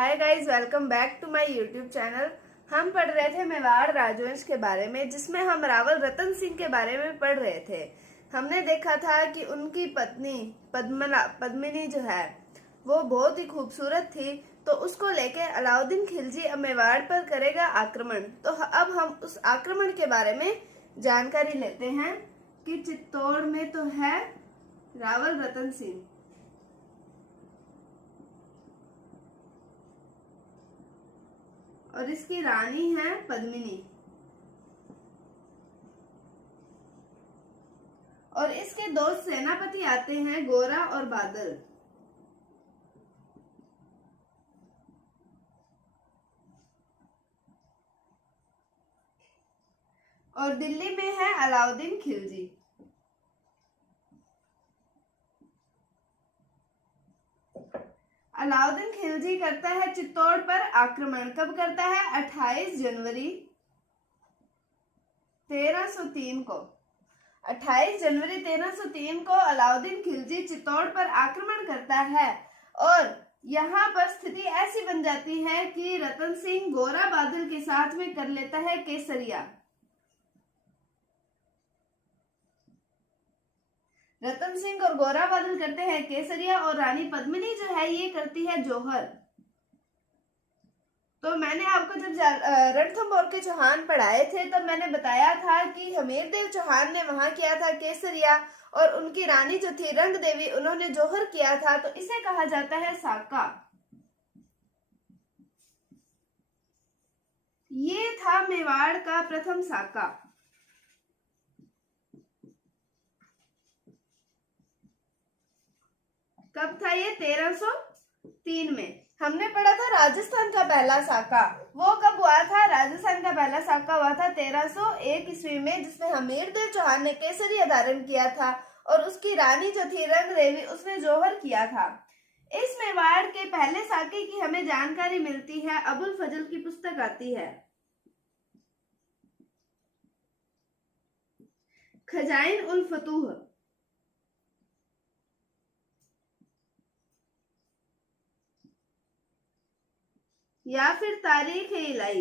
Hi guys, welcome back to my YouTube channel. हम पढ़ रहे थे मेवाड़ राजवंश के बारे में, जिसमें हम रावल रतन सिंह के बारे में पढ़ रहे थे। हमने देखा था कि उनकी पत्नी पद्मिनी जो है वो बहुत ही खूबसूरत थी, तो उसको लेके अलाउद्दीन खिलजी अब मेवाड़ पर करेगा आक्रमण। तो अब हम उस आक्रमण के बारे में जानकारी लेते हैं कि चित्तौड़ में तो है रावल रतन सिंह और इसकी रानी है पद्मिनी, और इसके दो सेनापति आते हैं गोरा और बादल। और दिल्ली में है अलाउद्दीन खिलजी। अलाउद्दीन खिलजी करता है चित्तौड़ पर आक्रमण। कब करता है? 28 जनवरी 1303 को। 28 जनवरी 1303 को अलाउद्दीन खिलजी चित्तौड़ पर आक्रमण करता है, और यहाँ पर स्थिति ऐसी बन जाती है कि रतन सिंह गोरा बादल के साथ में कर लेता है केसरिया। रतन सिंह और गोरा बादल करते हैं केसरिया, और रानी पद्मिनी जो है ये करती है जौहर। तो मैंने आपको जब रणथंभौर के चौहान पढ़ाए थे तब मैंने बताया था कि हमीरदेव चौहान ने वहां किया था केसरिया, और उनकी रानी जो थी रंग देवी उन्होंने जौहर किया था। तो इसे कहा जाता है साका। ये था मेवाड़ का प्रथम साका। कब था ये? 1303 में। हमने पढ़ा था राजस्थान का पहला साका। वो कब हुआ था? राजस्थान का पहला साका हुआ था 1301 ईस्वी में, जिसमें हमीरदेव चौहान ने केसरिया धारण किया था, और उसकी रानी जो थी रंग देवी उसने जौहर किया था। इस मेवाड़ के पहले साके की हमें जानकारी मिलती है, अबुल फजल की पुस्तक आती है खजाइन उल फतूह। या फिर तारीख इलाही।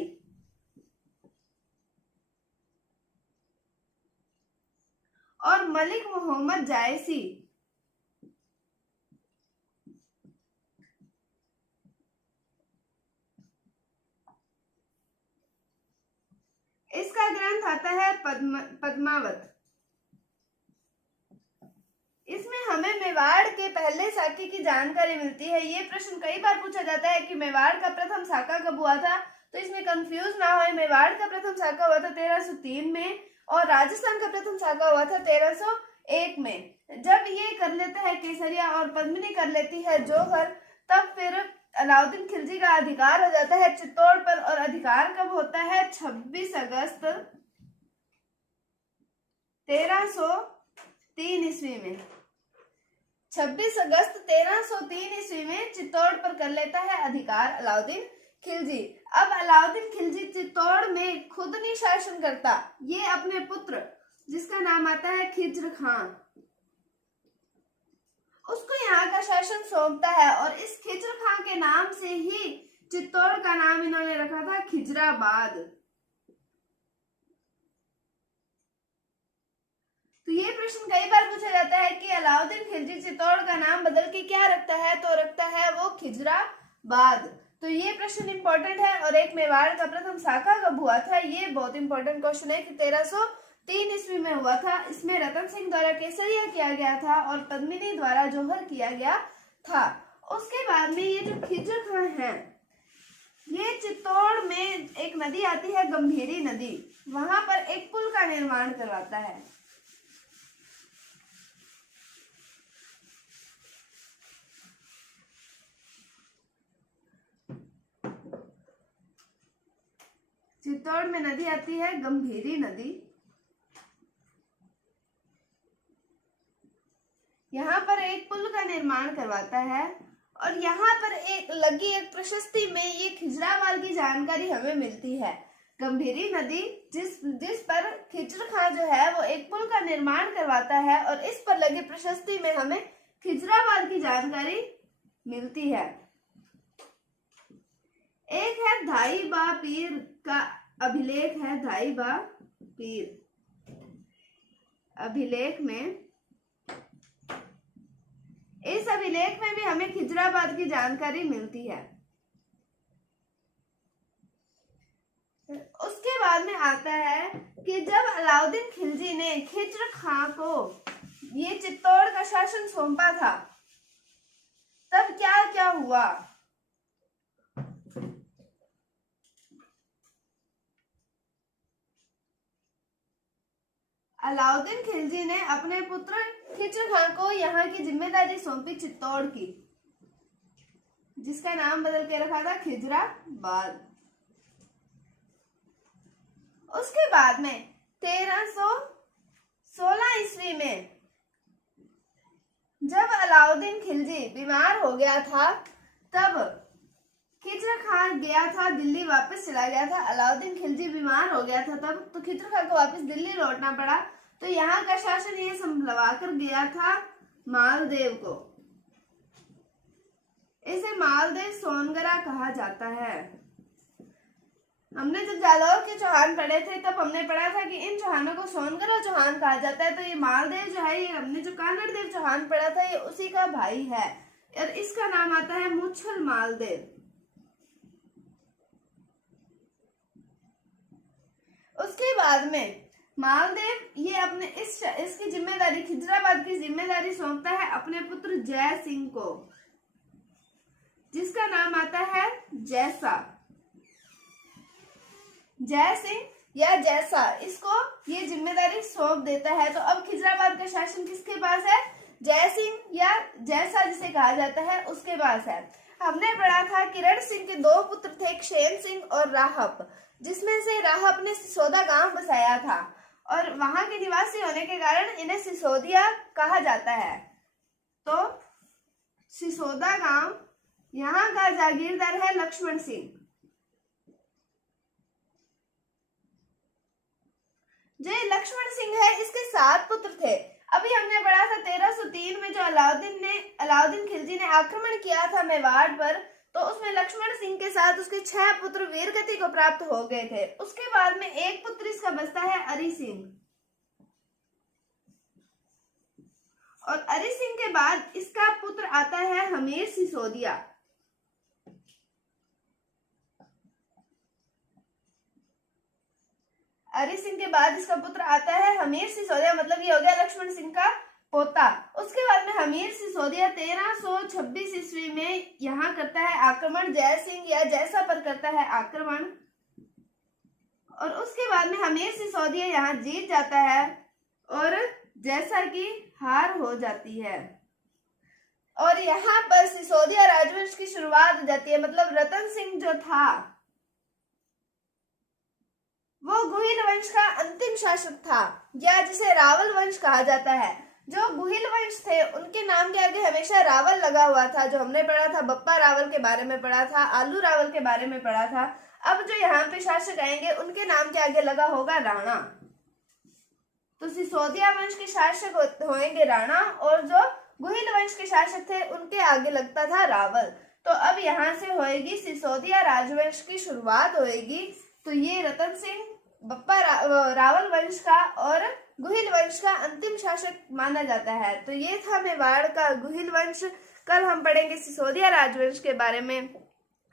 और मलिक मोहम्मद जायसी। इसका ग्रंथ आता है पद्मावत। इसमें हमें मेवाड़ के पहले साके की जानकारी मिलती है। ये प्रश्न कई बार पूछा जाता है कि मेवाड़ का प्रथम साका कब हुआ था, तो इसमें कंफ्यूज ना हो। मेवाड़ का प्रथम साका हुआ था 1303 में, और राजस्थान का प्रथम साका हुआ था 1301 में। जब ये कर लेता है केसरिया और पद्मिनी कर लेती है जौहर, तब फिर अलाउद्दीन खिलजी का अधिकार हो जाता है चित्तौड़ पर। और अधिकार कब होता है? 26 अगस्त 1303 ईस्वी में। 26 अगस्त 1303 ईस्वी में चित्तौड़ पर कर लेता है अधिकार अलाउद्दीन खिलजी। अब अलाउद्दीन खिलजी चित्तौड़ में खुद नहीं शासन करता, ये अपने पुत्र जिसका नाम आता है खिज्र खां, उसको यहाँ का शासन सौंपता है। और इस खिज्र खां के नाम से ही चित्तौड़ का नाम इन्होंने रखा था खिजराबाद। तो ये प्रश्न कई बार पूछा जाता है कि अलाउद्दीन खिलजी चित्तौड़ का नाम बदल के क्या रखता है, तो रखता है वो खिजराबाद। तो ये प्रश्न इंपॉर्टेंट है। और एक मेवाड़ का प्रथम साका कब हुआ था, ये बहुत इंपॉर्टेंट क्वेश्चन है कि 1303 ईस्वी में हुआ था। इसमें रतन सिंह द्वारा केसरिया किया गया था और पद्मिनी द्वारा जौहर किया गया था। उसके बाद में ये जो खिज्र खां है, ये चित्तौड़ में एक नदी आती है गंभीरी नदी, वहां पर एक पुल का निर्माण करवाता है। चित्तौड़ में नदी आती है गंभीरी नदी। यहाँ पर एक पुल का निर्माण करवाता है, और यहाँ पर एक प्रशस्ति में ये खिजराबाद की जानकारी हमें मिलती है। गंभीरी नदी जिस पर खिज्र खां जो है वो एक पुल का निर्माण करवाता है, और इस पर लगी प्रशस्ति में हमें खिजराबाद की जानकारी मिलती है। धाई बा पीर का अभिलेख है। धाई बा पीर अभिलेख में, इस अभिलेख में भी हमें खिजराबाद की जानकारी मिलती है। उसके बाद में आता है कि जब अलाउद्दीन खिलजी ने खिज्र खां को ये चित्तौड़ का शासन सौंपा था, तब क्या क्या हुआ। अलाउद्दीन खिलजी ने अपने पुत्र खिज्र खां को यहाँ की जिम्मेदारी सौंपी चित्तौड़ की, जिसका नाम बदल के रखा था खिजराबाद। उसके बाद में 1316 ईस्वी में जब अलाउद्दीन खिलजी बीमार हो गया था, तब खिज्र खां गया था दिल्ली, वापस चला गया था। अलाउद्दीन खिलजी बीमार हो गया था तब, तो खिज्र खां को वापस दिल्ली लौटना पड़ा। तो यहाँ का शासन ये संभलवा कर गया था मालदेव को। इसे मालदेव सोनगरा कहा जाता है। हमने जब जालौर के चौहान पढ़े थे तब हमने पढ़ा था कि इन चौहानों को सोनगरा चौहान कहा जाता है। तो ये मालदेव जो है, ये हमने जो कानड़ देव चौहान पढ़ा था, ये उसी का भाई है और इसका नाम आता है मुच्छल मालदेव। उसके बाद में मालदेव ये अपने इसकी जिम्मेदारी, खिजराबाद की जिम्मेदारी सौंपता है अपने पुत्र जय सिंह को, जिसका नाम आता है जैसा। जय सिंह या जैसा, इसको ये जिम्मेदारी सौंप देता है। तो अब खिजराबाद का शासन किसके पास है? जय सिंह या जैसा जिसे कहा जाता है, उसके पास है। हमने पढ़ा था किरण सिंह के दो पुत्र थे, क्षेम सिंह और राहप, जिसमें से राहप ने सिसोदा गांव बसाया था और वहां के निवासी होने के कारण इन्हें सिसोदिया कहा जाता है। तो सिसोदा गांव, यहाँ का जागीरदार है लक्ष्मण सिंह। जो लक्ष्मण सिंह है, इसके 7 पुत्र थे। अभी हमने पढ़ा था 1303 में जो अलाउद्दीन खिलजी ने आक्रमण किया था मेवाड़ पर, तो उसमें लक्ष्मण सिंह के साथ उसके 6 पुत्र वीरगति को प्राप्त हो गए थे। उसके बाद में एक पुत्र इसका बचता है अरि सिंह, और अरि सिंह के बाद इसका पुत्र आता है हमीर सिसोदिया। अरि सिंह के बाद इसका पुत्र आता है हमीर सिसोदिया, मतलब ये हो गया लक्ष्मण सिंह का पोता। उसके बाद में हमीर सिसोदिया 1326 ईस्वी में यहाँ करता है आक्रमण, जय सिंह या जैसा पर करता है आक्रमण, और उसके बाद में हमीर सिसोदिया यहाँ जीत जाता है और जैसा की हार हो जाती है, और यहाँ पर सिसोदिया राजवंश की शुरुआत हो जाती है। मतलब रतन सिंह जो था वो गुहिल वंश का अंतिम शासक था, या जिसे रावल वंश कहा जाता है। जो गुहिल वंश थे उनके नाम के आगे हमेशा रावल लगा हुआ था, जो हमने पढ़ा था, बप्पा रावल के बारे में पढ़ा था, आलू रावल के बारे में पढ़ा था। अब जो यहाँ पे शासक आएंगे उनके नाम के आगे लगा होगा राणा। तो सिसोदिया वंश के शासक होंगे राणा, और जो गुहिल वंश के शासक थे उनके आगे लगता था रावल। तो अब यहाँ से होएगी सिसोदिया राजवंश की शुरुआत होएगी। तो ये रतन सिंह बप्पा रावल वंश का और गुहिल वंश का अंतिम शासक माना जाता है। तो ये था मेवाड़ का गुहिल वंश। कल हम पढ़ेंगे सिसोदिया राजवंश के बारे में।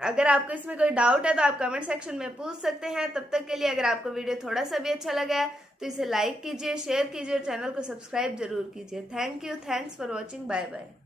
अगर आपको इसमें कोई डाउट है तो आप कमेंट सेक्शन में पूछ सकते हैं। तब तक के लिए अगर आपको वीडियो थोड़ा सा भी अच्छा लगा है तो इसे लाइक कीजिए, शेयर कीजिए और चैनल को सब्सक्राइब जरूर कीजिए। Thank you, thanks for watching, bye bye.